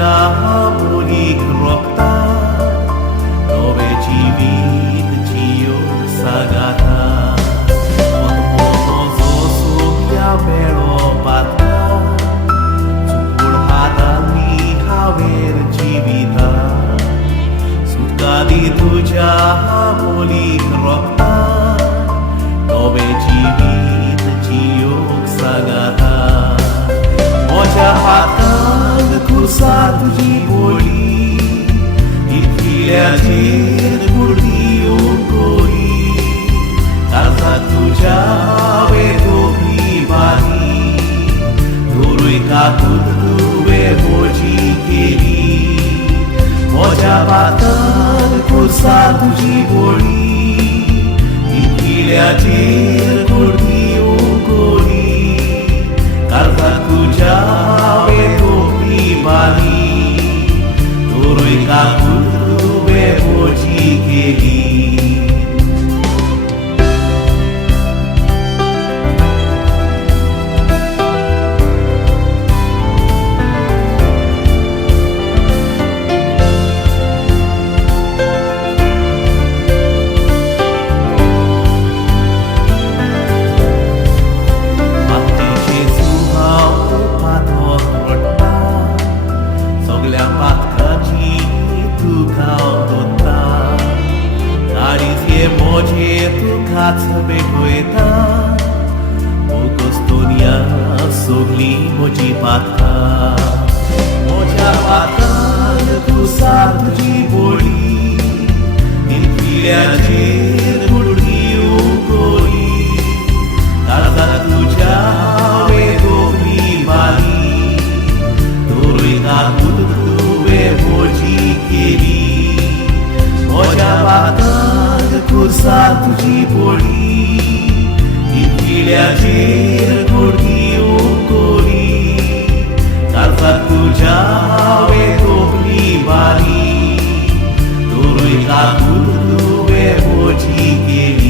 तुझ्या मुलीक रोखतात नवे जिवीत जियोंक सांगाता मोतो सोग्या मेळोपाक चुकून हातांनी हांवें जिविता सुटका दी तुझ्या मुलीक रोखतात नवे जिवीत जियोंक सांगाता म्हज्या हातांत खुर्सा तुजी बोली इतल्याचेर गुडदिवूंक कोरी काळजांत तुज्या हांवें तोपली बारी धोरूय काकूत तुवें म्हजी केली म्हज्या हातांत खुर्सा तुजी बोली इतल्याचेर गुडदिवूंक कोरी काळजांत तुज्या हांवें तोपली बारी धोरूय काकूत तुवें म्हजी केली तुकाच भेटयता ओगोस्तोनिया सोगली म्हजी पातकां म्हज्या पातकांत खुर्सा तुजी बोली दिलगिऱ्याचेर गुडदिवूंक कोरी काळजांत तुज्या हांवें तोपली बारी धोरूय काकूत तुवें म्हजी केली म्हज्या पातकांत खुर्सा तुजी बोली इतल्याचेर गुडदिवूंक कोरी काळजांत तुज्या हांवें तोपली बारी धोरूय काकूत तुवें म्हजी केली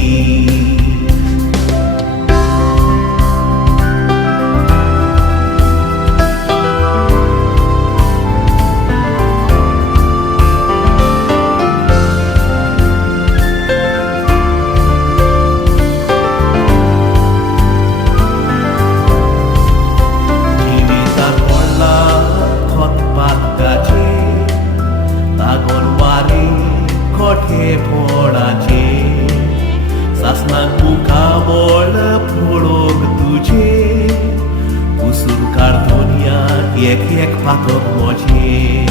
पोडाचे सासनाक मुखामोळ पळोवंक तुजे पुसून काडटोनिया एक पातोक म्हजे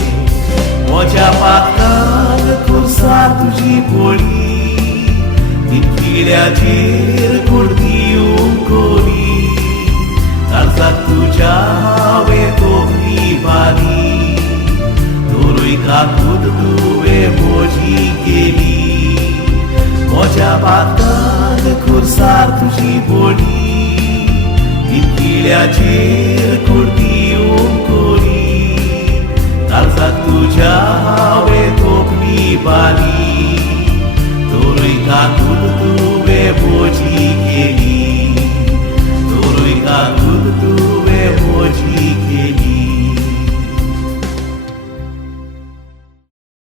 म्हज्या पातकांत खुर्सा तुजी बोली दिलगिऱ्याचेर गुडदिवूंक कोरी काळजांत तुज्या हांवें तोपली बारी धोरूय काकूत तुवें म्हजी केली म्हज्या पातकांत खुर्सा तुजी बोली इतल्याचेर गुडदिवूंक कोरी काळजांत तुज्या हांवें तोपली बारी धोरूय काकूत तुवें म्हजी